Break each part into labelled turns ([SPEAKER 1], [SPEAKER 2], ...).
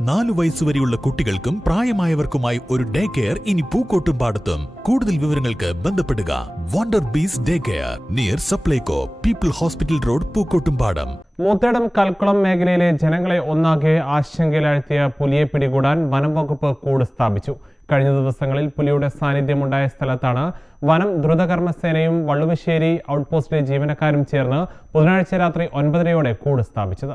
[SPEAKER 1] നാലു വയസ്സുവരെയുള്ള കുട്ടികൾക്കും പ്രായമായവർക്കുമായി ഒരു ഡേ കെയർ ഇനി പൂക്കോട്ടും പാടത്തും. കൂടുതൽ വിവരങ്ങൾക്ക് ബന്ധപ്പെടുക. Wonder bees day care near Supplyco people hospital road പൂക്കോട്ടും പാടം.
[SPEAKER 2] മൂത്തേടം കൽക്കുളം മേഖലയിലെ ജനങ്ങളെ ഒന്നാകെ ആശങ്കയിലാഴ്ത്തിയ പുലിയെ പിടികൂടാൻ വനം വകുപ്പ് കൂട് സ്ഥാപിച്ചു. കഴിഞ്ഞ ദിവസങ്ങളിൽ പുലിയുടെ സാന്നിധ്യമുണ്ടായ സ്ഥലത്താണ് വനം ദ്രുതകർമ്മസേനയും വള്ളുവശ്ശേരി ഔട്ട്പോസ്റ്റിലെ ജീവനക്കാരും ചേർന്ന് ബുധനാഴ്ച രാത്രി ഒൻപതരയോടെ കൂട് സ്ഥാപിച്ചത്.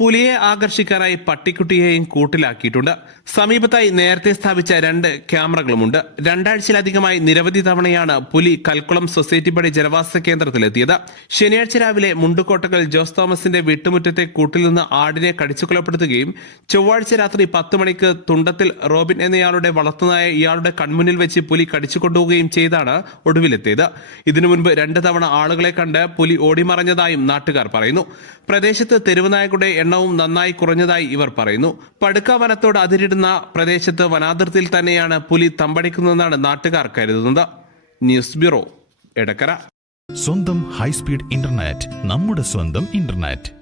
[SPEAKER 3] പുലിയെ ആകർഷിക്കാനായി പട്ടിക്കുട്ടിയെയും കൂട്ടിലാക്കിയിട്ടുണ്ട്. സമീപത്തായി നേരത്തെ സ്ഥാപിച്ച രണ്ട് ക്യാമറകളുമുണ്ട്. രണ്ടാഴ്ചയിലധികമായി നിരവധി തവണയാണ് പുലി കൽക്കുളം സൊസൈറ്റി പടി ജനവാസ കേന്ദ്രത്തിലെത്തിയത്. ശനിയാഴ്ച രാവിലെ മുണ്ടുകോട്ടകൾ ജോസ് തോമസിന്റെ വീട്ടുമുറ്റത്തെ കൂട്ടിൽ നിന്ന് ആടിനെ കടിച്ചു കൊലപ്പെടുത്തുകയും ചൊവ്വാഴ്ച രാത്രി പത്ത് മണിക്ക് തുണ്ടത്തിൽ റോബിൻ എന്നയാളുടെ വളർത്തുനായ ഇയാളുടെ കൺമുന്നിൽ വെച്ച് പുലി കടിച്ചു കൊണ്ടുപോവുകയും ചെയ്താണ് ഒടുവിലെത്തിയത്. ഇതിനു മുൻപ് രണ്ട് തവണ ആളുകളെ കണ്ട് പുലി ഓടിമറഞ്ഞതായും നാട്ടുകാർ പറയുന്നു. പ്രദേശത്ത് തെരുവുനായകളുടെ എണ്ണവും നന്നായി കുറഞ്ഞതായി ഇവർ പറയുന്നു. പടുക്ക വനത്തോട് അതിരിടുന്ന പ്രദേശത്ത് വനാതിർത്തിയിൽ തന്നെയാണ് പുലി തമ്പടിക്കുന്നതെന്നാണ് നാട്ടുകാർ കരുതുന്നത്. News bureau Edakkara.
[SPEAKER 1] സ്വന്തം ഹൈസ്പീഡ് ഇന്റർനെറ്റ് നമ്മുടെ സ്വന്തം ഇന്റർനെറ്റ്.